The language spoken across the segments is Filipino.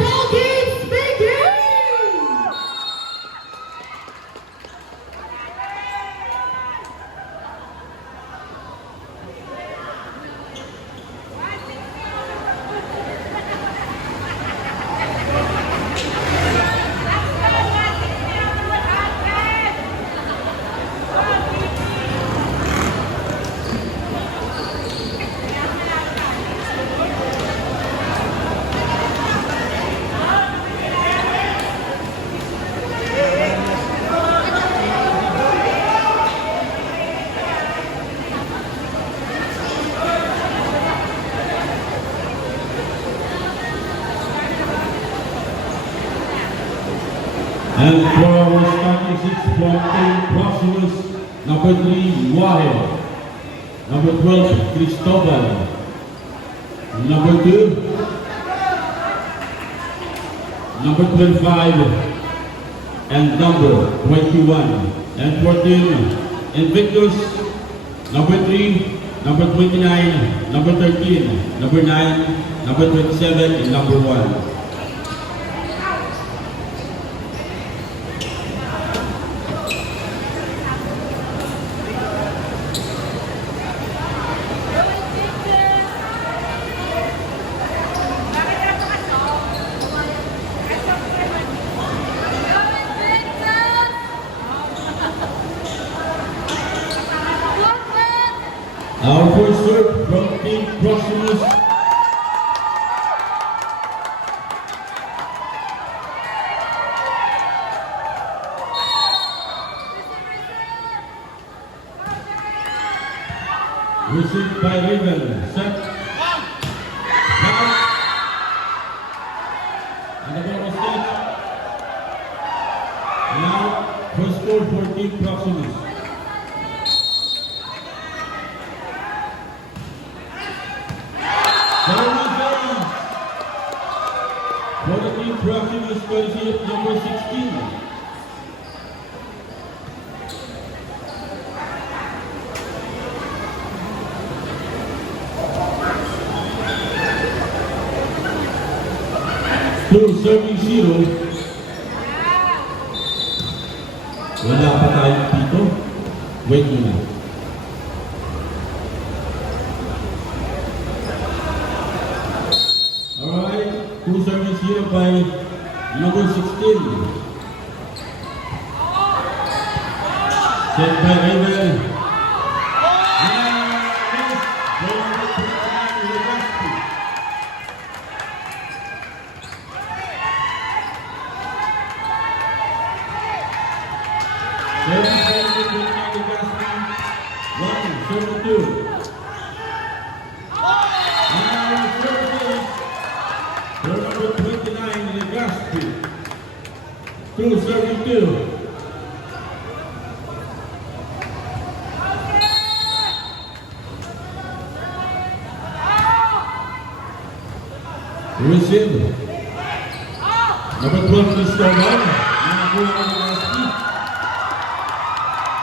ball games begin! And for our starting six from Team Proximus, number 3, Wahid. Number 12, Cristobal. Number 2, number 25, and number 21. And 14, Invictus, number 3, number 29, number 13, number 9, number 27, and number 1. Our first serve from Team Proximus. Received by Raven. Set. And the ball was set. Now, first score for Team Proximus. For the Team Proximus, courtesy of number 16. Two serving 0. Wala pa tayong dito. Wait muna. Alright, two serving 0 by number 16. Set by Raven. Two serving 2. Receive. Number 12 Cristobal. Nakakuha ng Legaspi.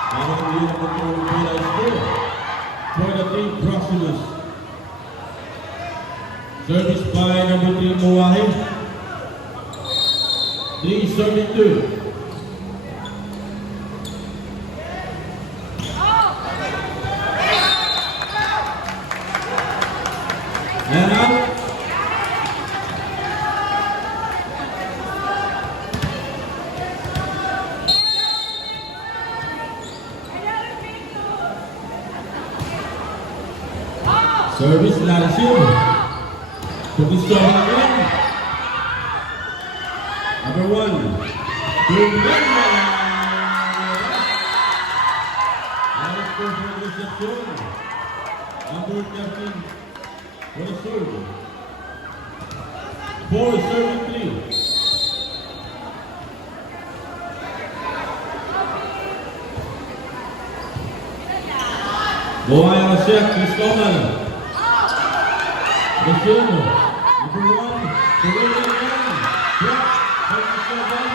Parang hindi na magkakaroon score for the Team Proximus. Service by number 3 Wahid. 3 serving 2. And out. Service Larson. Focus going again. Number 1. Let's go for the reception. Number 13. For the serve. 4 serving 3. Buhay ang siya, Cristobal. Receive. Number 1. Surrender again. Drop. Cristobal.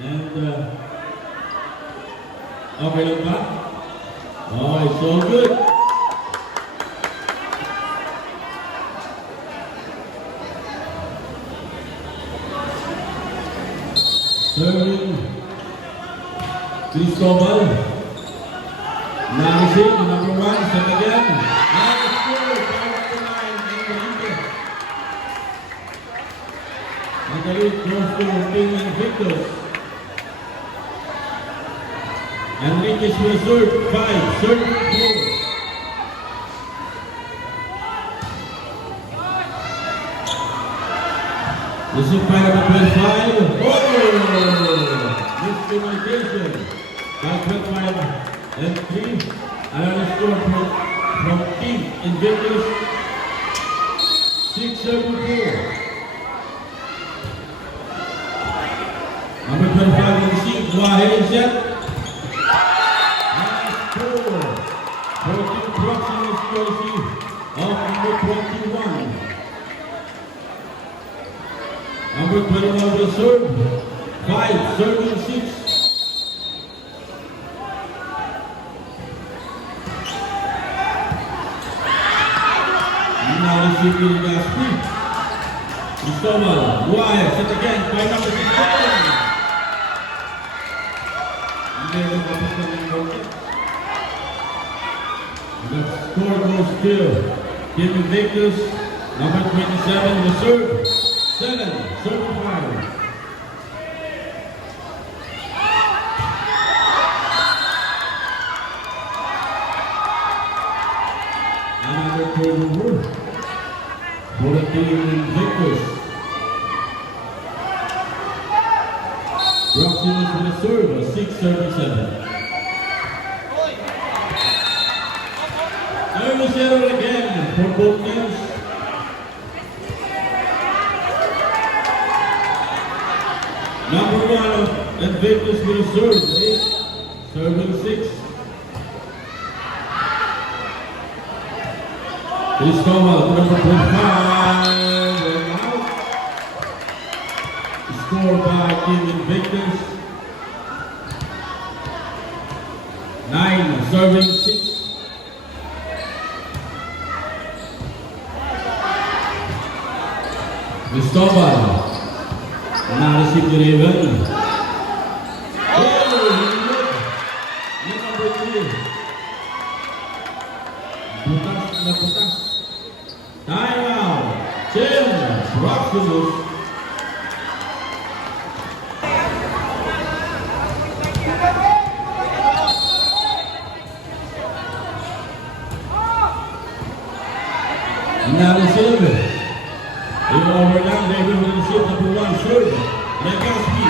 And okay lang ba? Oh, it's all good. Serving Cristobal. Narising, number 1, set again. Nice score, 5-9 in the lead. And the lead goes to King Invictus. Enriquez will serve 5, serve 4. This is by number 25. Oh! Miscommunication by 25 and 3. Another score from Team Invictus. 6-7-4. Number 25 receive Wahe set. Nice score. 14 proximal courtesy of number 21. Number 21 will serve 5, serving 6. Now receiving Gaspi. Cristobal, Wahe, set again, by number 16. The score goes to Team Invictus. Number 27 will serve 7, serve 5. Another turnover for the Team Invictus. Proximus will serve 6-7. Service error again for both teams. Number 1 of Invictus will serve 8, serving 6. Cristobal, number 25, and out. Score by Team Invictus. 9, serving 6. Cristobal, na-receive ni Raven. Oh, yung number 3. Butas na butas. Time out. Team Proximus. Na-receive. In overlap, they will receive number 1, serve. Legaspi.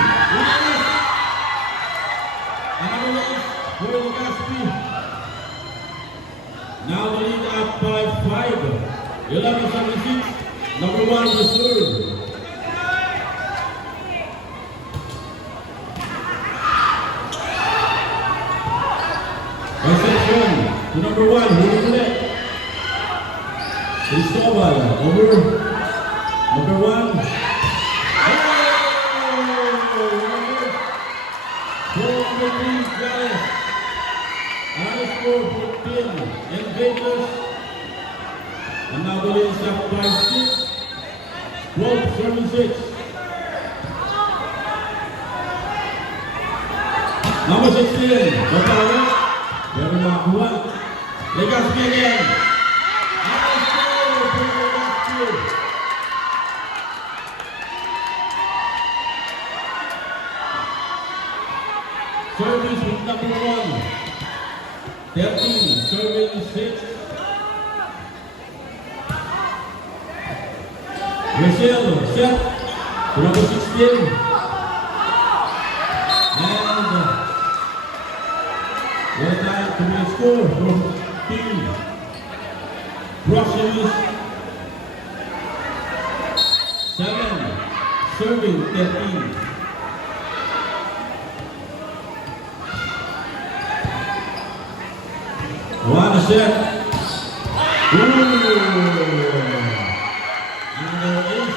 Another race for Legaspi. Now the lead up by 5. 11-76. Number 1 will serve. Reception to number 1, who will play? Cristobal over. Number 1. Oh! Number 3, Gales. Another score for Team Invictus. And now the lead is up by 6. 12-76. Number 16, Batalo. Pero makakuha. Legaspi again. Another score for Legaspi. Service with number 1. 13, serving 6. Brazil, set to number 16. And what time to be a score from Team Proximus. 7, serving 13. One set. And there is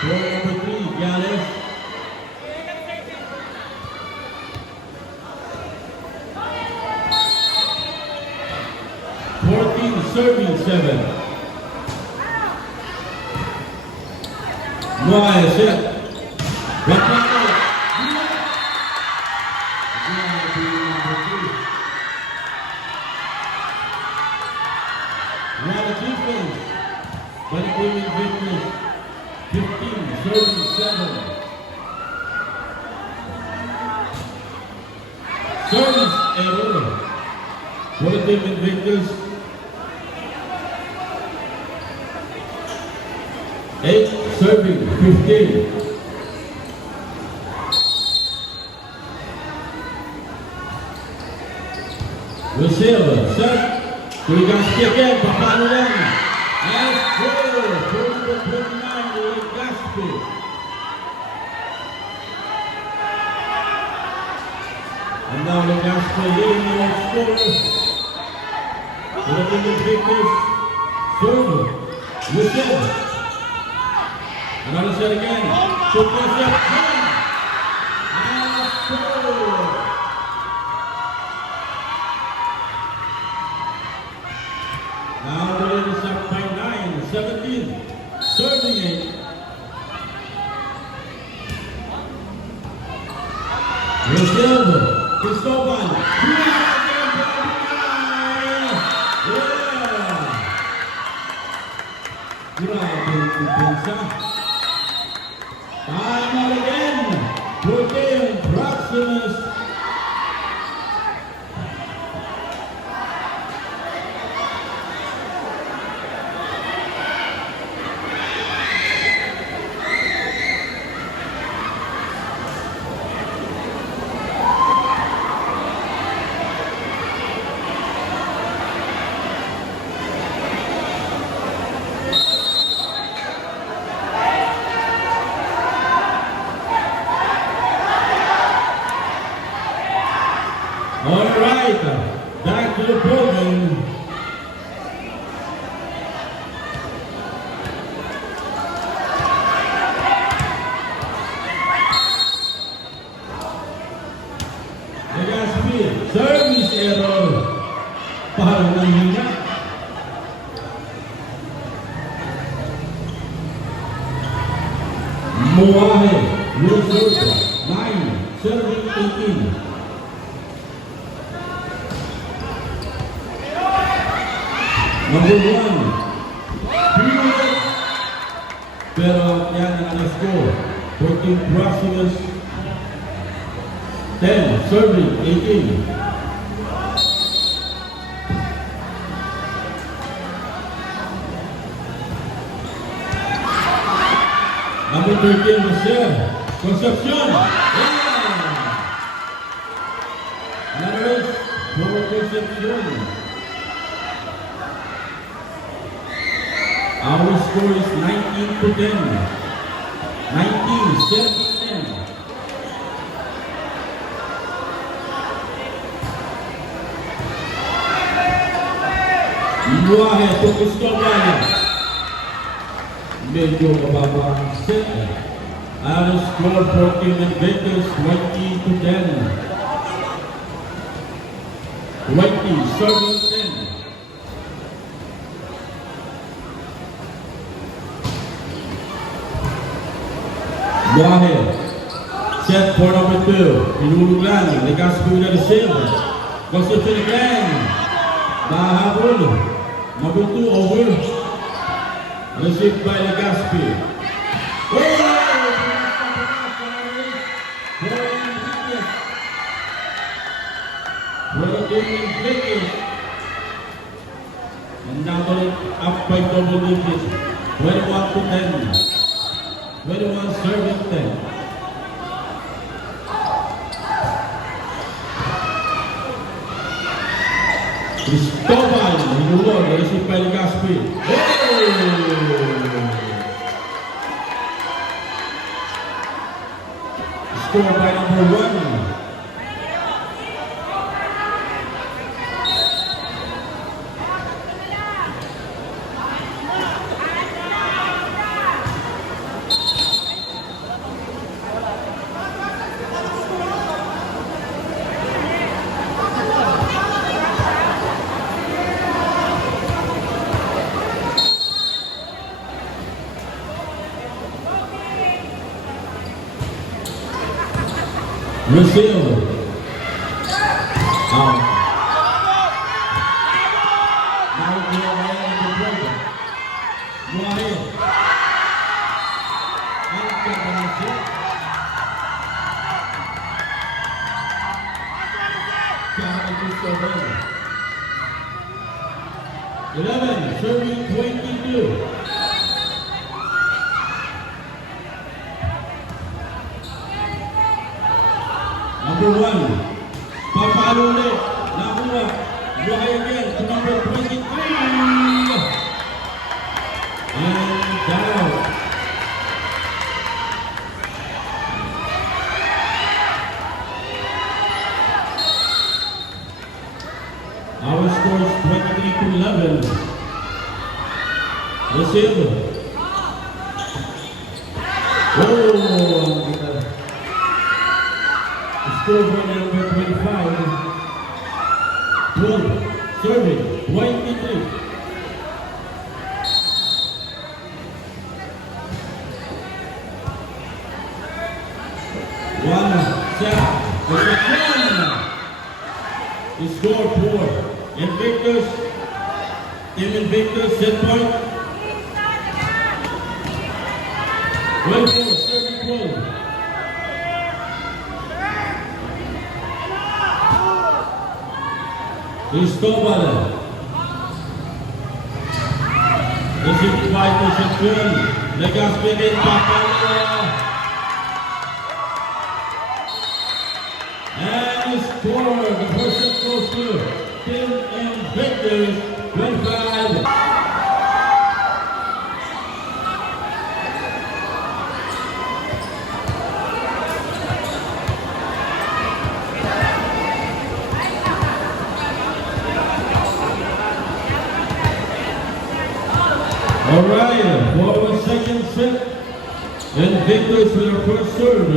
for number 3, Gales. serving 7. Muay set. Rakata. What a defense by the Golden Victors. 15 serving 7. Service error for the Golden Victors. 8 serving 15. Lucille set. Legaspi again. Paano yan? And score. First for 29. Legaspi. And now Legaspi leading the scorer. For the Golden Victors. Server. Lucille. Another set again. Super set. And score. Now the lead is up by 9, 17. Serving 8. Reserve. Cristobal. Grabe ang depensa. Time out again. Protein Proximus. All right, back to the program. Legaspi, service error. Parang nanghina. Muahe, reserve, 9, serving 18. Number 1, pero yan ang score. 14 Proximus, 10 serving 18. Number 13 Marcel Concepcion. Another race for Concepcion. Our score is 19 to 10. 19, 17, 10. Muahe to Cristobal. Medyo mababa ang set. Our score for Team Invictus 20 to 10. 20, serving 10. Muahe, set for number 2, pinulog lang, Legaspi na receive. Concepcion again, nahabol, number 2 over, received by Legaspi. And now up by double digits, 21 to 10. 21 serving 10. Cristobal, hinulog, receive by Legaspi. Score by number 1. Receive. Out. Now we are in the break. Go ahead. And get on the shot. Carry Christopher. 11, serving 22. Number 1, papalo ulit, nakuha, buhay again to number 23. And down. Our score is 23-11. Receive. Oh, score for number 25. 12. Serving 23. One shot. The second. The score 4. Invictus. Team Invictus set point. 24. Serving 12. Cristobal. This is quite a secure. Legazpi din Papalo. And he scored. The first set goes to Team Invictus 25. All right, for the second set, Invictus with their first serve.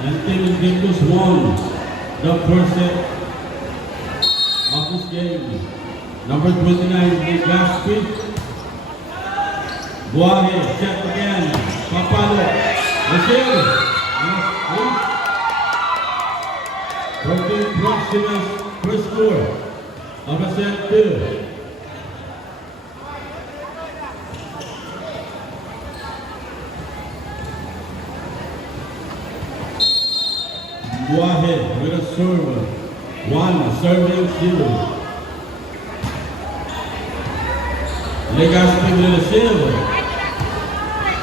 And Team Invictus won the first set of this game. Number 29, Legazpi. Buahe, set again. Papalo, receive. For Team Proximus, first score of a set 2. Buahe with a serve. 1 serving 0. Legazpi with a serve.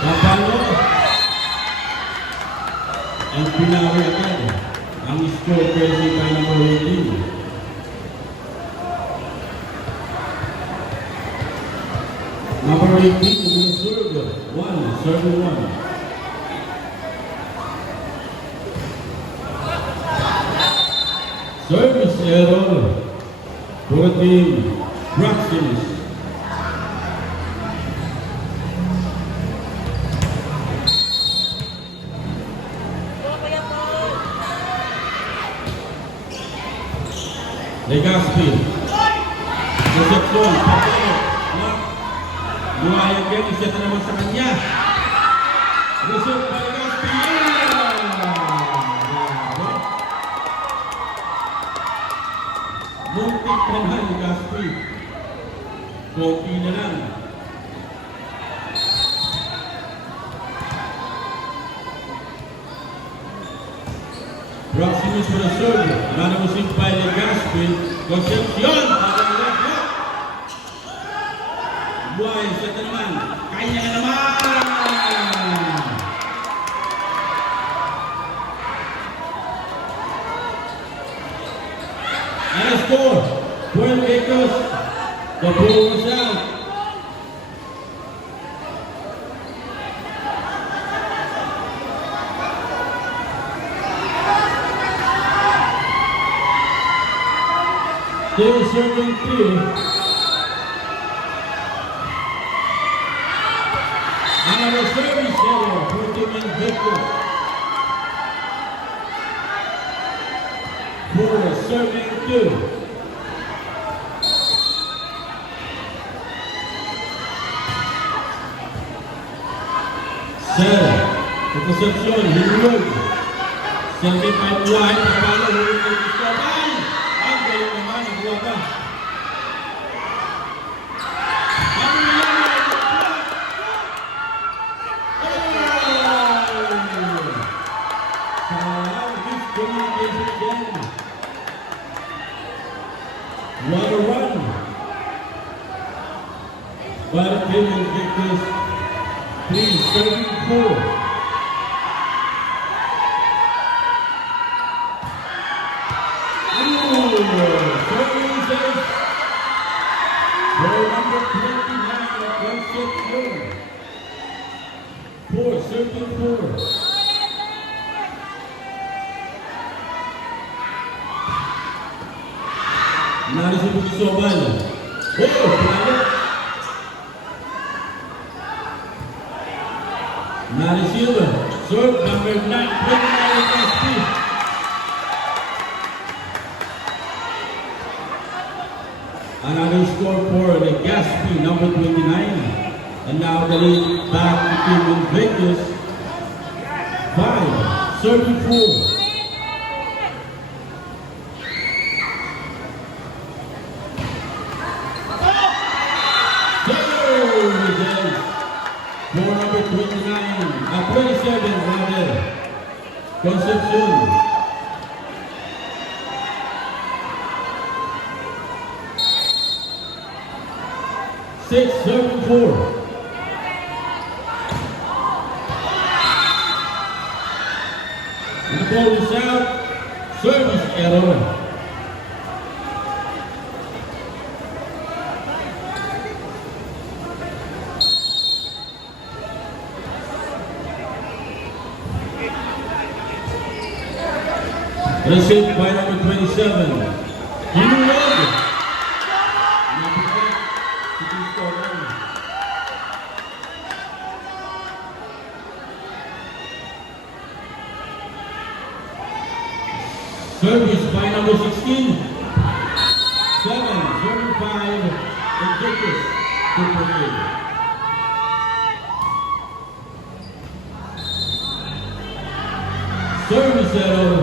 Papalo. And Pinawi agad. Ang score kasi by number 18. Number 18 with a serve. 1 serving 1. Service error for Team Proximus. Legazpi. Reception. Papalo. Buhay again. Isa na naman sa kanya. Receive by Legazpi. Muntik pa na Legazpi. Konti na lang. Proximus for the serve. Nanamusik by Legazpi. Concepcion. Buhay, set na naman. Kanya ka naman. And a score. 12 acres. The ball was out. Still serving 3. Another service error for Team Invictus. 4 serving 2. Set. The Concepcion, Hinulog. Serving by Buhay. Pagkala, huling kay Cristobal. Ang galing naman. Nagawa pa. Ano na yan? Sayang, miscommunication again. What a run. But Tim Invictus, 3-7-4. Services for number 29 at 1-6-4. 4-13-4. Naris si Cristobal. Plano. Naris Silva. Serve number 9, 29 at Caspi. Another score for the Gaspi, number 29. And now the lead back to Team Invictus. 5-34. For number 29, 27 rather, Concepcion. 6-7-4. And the ball is out. Service error. Received by number 27. Number 8. Service by number 16. 7-5. Invictus. Service error.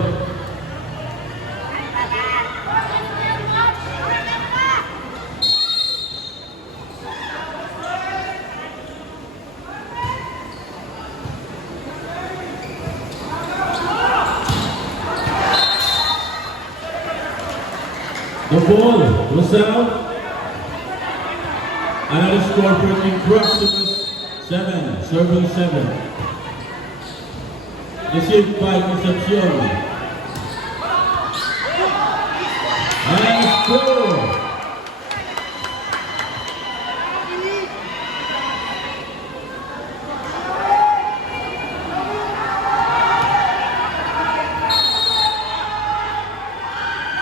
The ball was out. Another score for Team Proximus. 7, 7. Received by Concepcion. And score.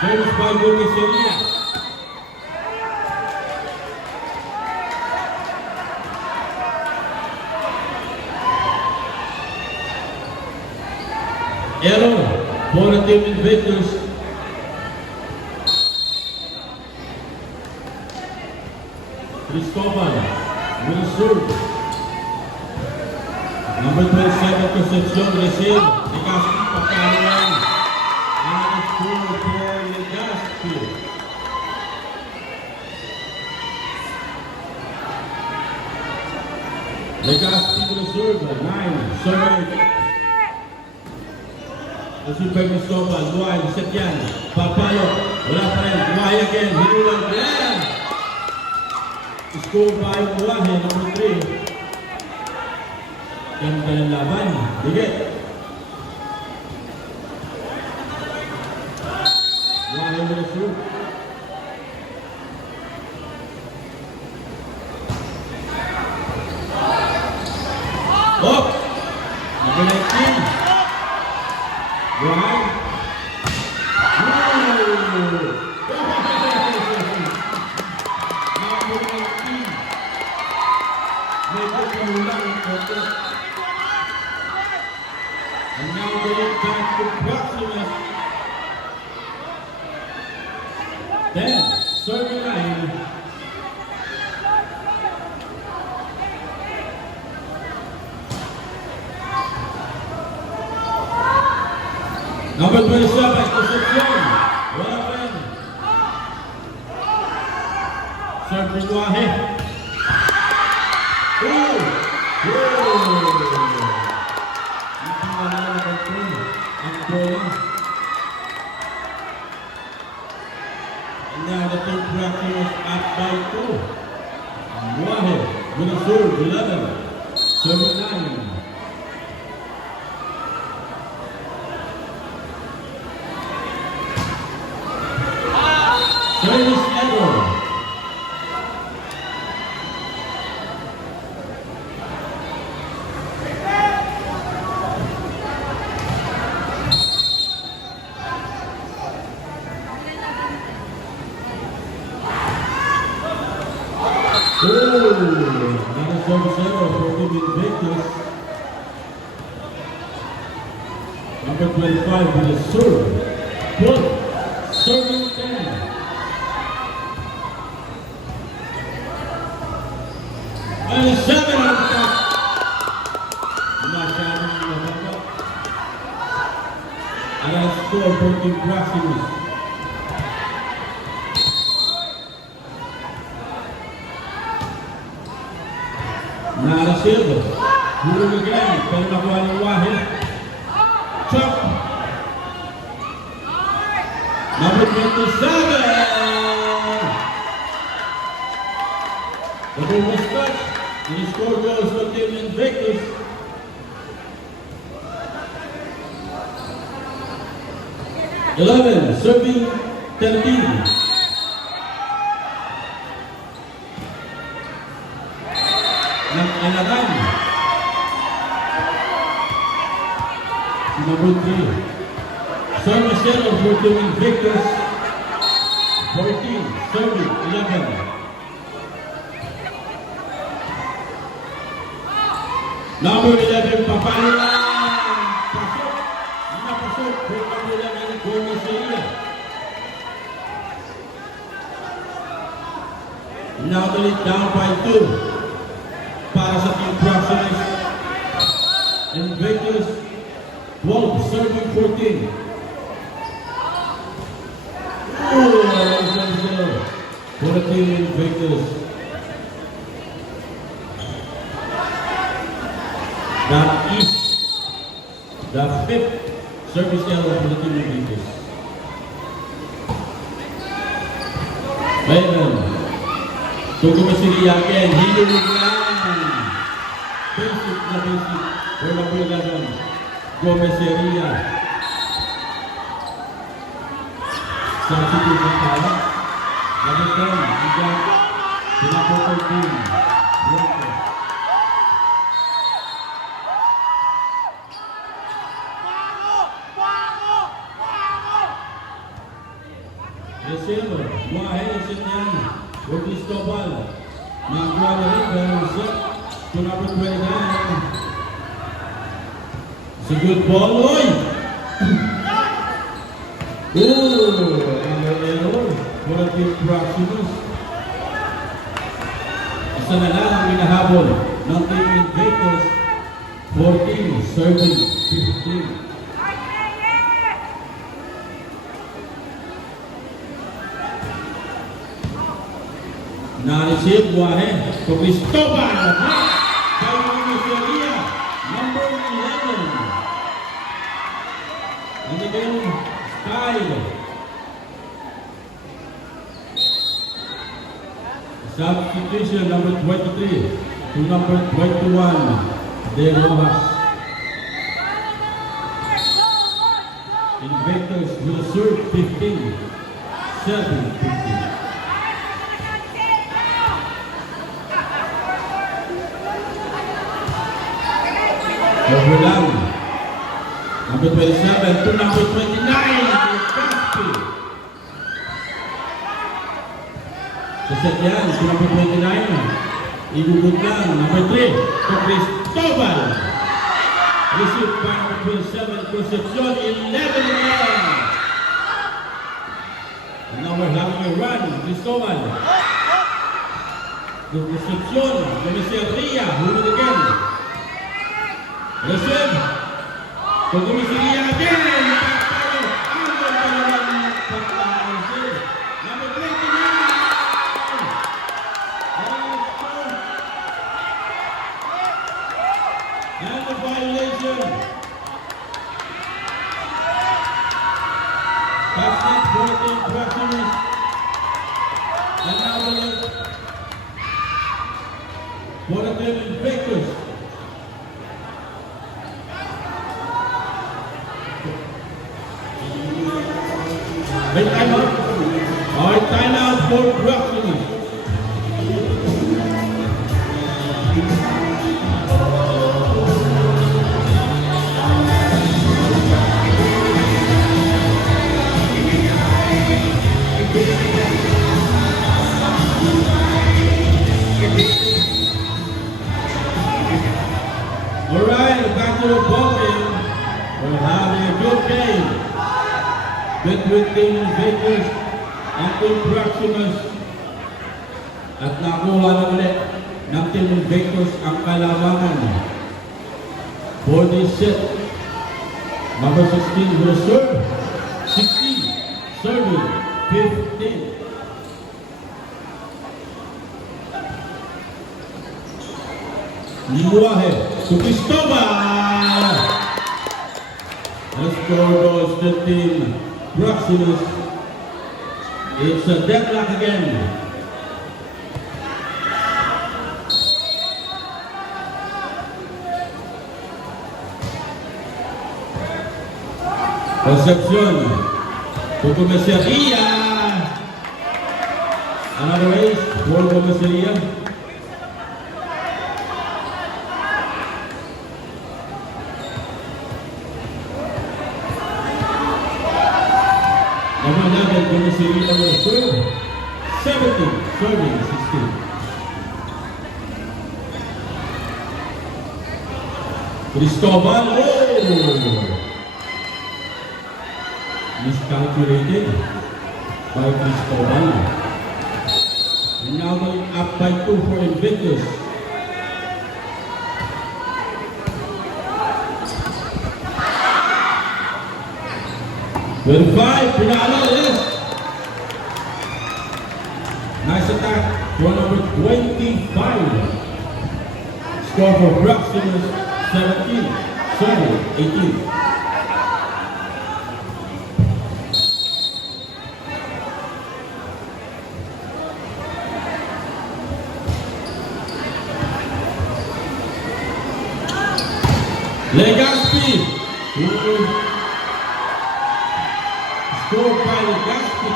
Service by Lucas Elia. Error for the Team Invictus. Cristobal will serve. Number 27 Concepcion receive. Legazpi pagkahalan. Another score for Legazpi. Legazpi will serve. 9-7. Receive by Cristobal. Buhay, set yan. Papalo. Wala pa rin. Buhay again. Hinulang. Yan! Score by Buhay. Number 3. Ganda ng laban. Bigit. Buhay mo na serve. Oh! Number 19. Buhay. And now going back to Proximus. Then, serving line. Number 27, Concepcion. Wala pa rin. Serve Wahe. Oh! Hindi na nakakontrol ang bola. And now the third fraction is up by 2. Wahe with a serve, 11. Serve 9. Service error. Another service error for Team Invictus. Number 25 with a serve. Good. Serving 10. And 7 on top. Masyadong nababa. And a score for Team Proximus. Narasildo. Hulog again. Pero nakuha ng Wahe. Chop. Number 27. The ball was touched. And the score goes for Team Invictus. Serving 13. Nag-alaran. Number 3. Service error for Team Invictus. 14. Serving 11. Number 11, Papalula. Pasok. Napasok. Papalula ng Gomeseria. Now the lead down by 2. Para sa Team Proximus. Invictus 12, serving 14. For the Team Invictus. That is the 5th service error for the Team Invictus. Ayan. So Gomeseria again, hilulig lang. Basic na basic. For number 11, Gomeseria. Substitution tayo. Number 10, Igan. Number 13, Bronco. Receiver, Wahe, Sinyan, for Cristobal. Nagawa na rin, pero set to number 29. It's a good ball, oy! Another error for the Team Proximus. Isa na lang ang hinahabol ng Team Invictus. 14, serving 15. Na-receive Wahe to Cristobal. By Gomeseria, number 11. And again, Style. Substitution number 23 to number 21, De Rojas. Invictus will serve 15, serving 15. Overlang. Number 27 to number 29. Kaspi. Sasakyan si number 29. Igugod lang. Number 3 to Cristobal. Received by number 27. Concepcion 11 again. And now we're having a run. Cristobal. To Concepcion. Gomeseria. Hulog again. Receive. To Gomeseria again. Proximus. And now the left for the team Invictus. May time out. Alright, time out for Proximus. Alright, back to the ball game. We're having a good game between Team Invictus and Team Proximus. At nakuha na ulit ng Team Invictus ang kalamangan for this set. Number 16 will serve. 16 serving 15. Limuahe to Cristobal. The score goes to Team Proximus. It's a deadlock again. Reception to Comisaria. Another race for Comisaria. Number 11, Comisaria will serve. 17, serving 16. Cristobal, miscalculated by Cristobal. And now going up by 2 for Invictus. With 5, Pinalo, yes. Nice attack for number 25. Score for Proximus, 17, serving 18. Legaspi, scored by Legaspi.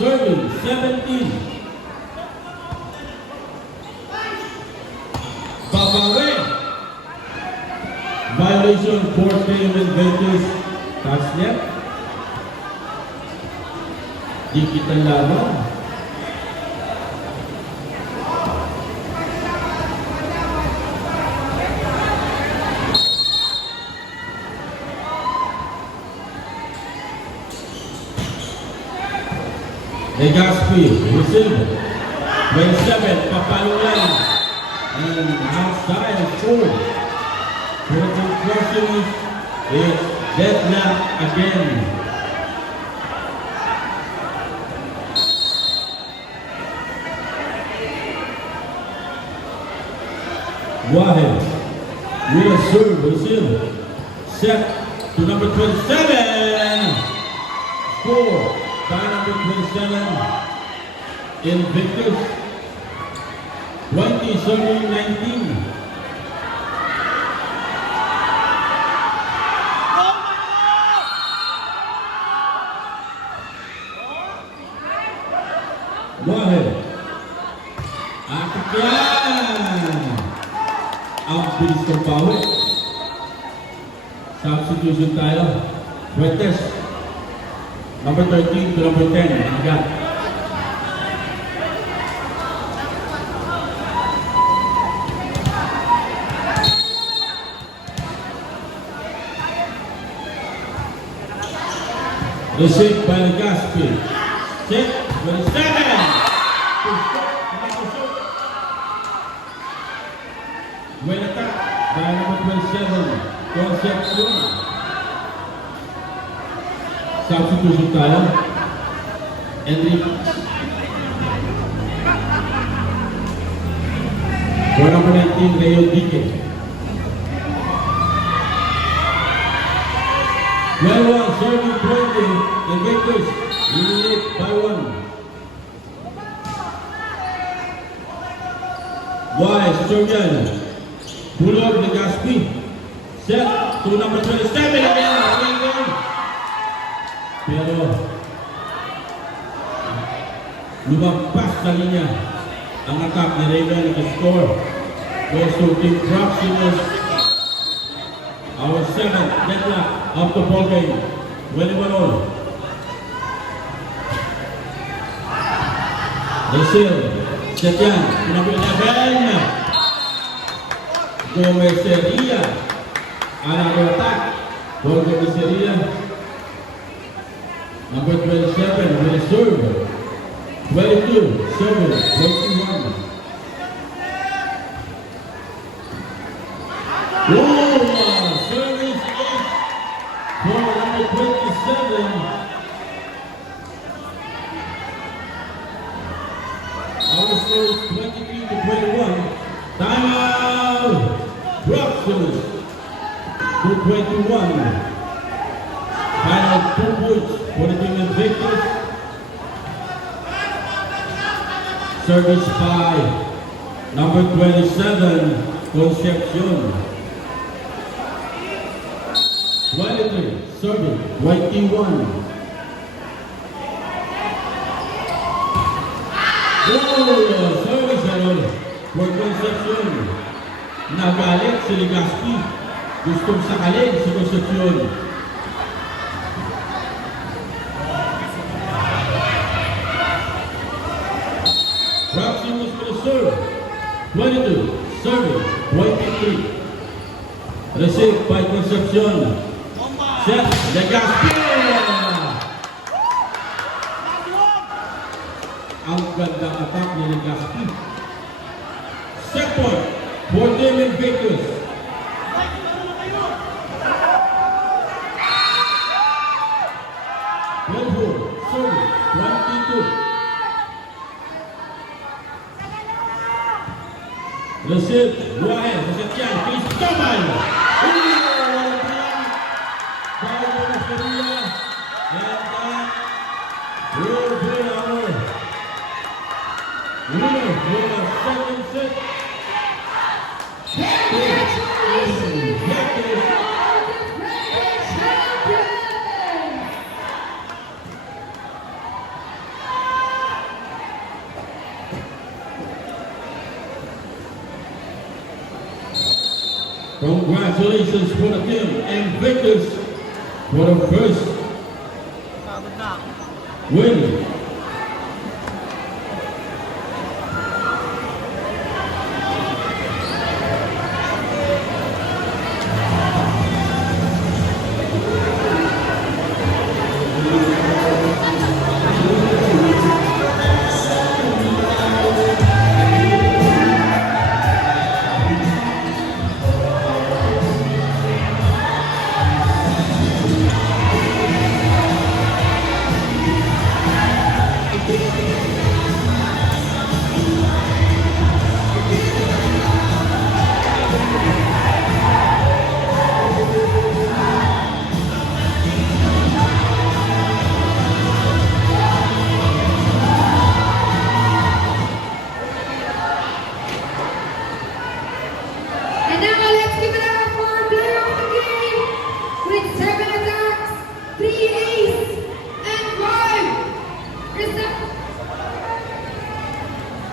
Serving 17. Babare. Violation for Team Invictus. Touch net. Di kita laban. Legaspi, receive. 27, Papalulan. And outside, short. For the Proximus, it's deadlock again. Wahed will serve, receive. Set to number 27. Score. By number 27, Invictus, 20, serving 19. Wahed, Atikyan, ang bilis ng pawi. Substitution tayo, Fuentes. Number 13 to number 10, Agat. Received by Legaspi. Set, 27. Well attack by number 27, Concepcion. Substitution tayo. Enrique. For number 19, Leo Dique. 21, serving 20, Invictus lead by 1. Wise, Serbian, Bulog, Legaspi, set to number 27 again, pero lumagpas sa linya ang attack ni Raven. The score goes to Team Proximus. Our 7th deadlock of the ball game. 21 all. Receive. Setyan. Number 11. Gomeseria. Another attack for Gomeseria. Number 27 will serve. 22, 7, 21. Service is for number 27. Our score is 23 to 21. Timeout! Proximus to 21. Final 2 points for the team Invictus. Service by number 27, Concepcion. 23, serving 21. Service error for Concepcion. Nagalit si Legaspi. Gustong sakalin si Concepcion. Proximus will serve. 22, serving 23. Received by Concepcion. Set, Legaspi! Ang gandang attack ni Legaspi. Set point for Team Invictus. Serving 22. Receive, Ruael, sa Setyan, Cristobal! Walang bilang, foul for Australia, and that will be our winner for the second set. Congratulations for the team Invictus for the first win. And now let's give it up for our player of the game with 7 attacks, 3 aces, and 5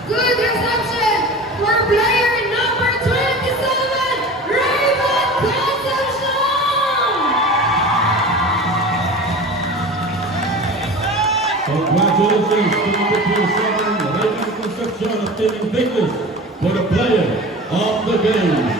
good reception for player number 27, Raven Concepcion! Congratulations to number 27, Raven Concepcion of Team Invictus for the player of the game.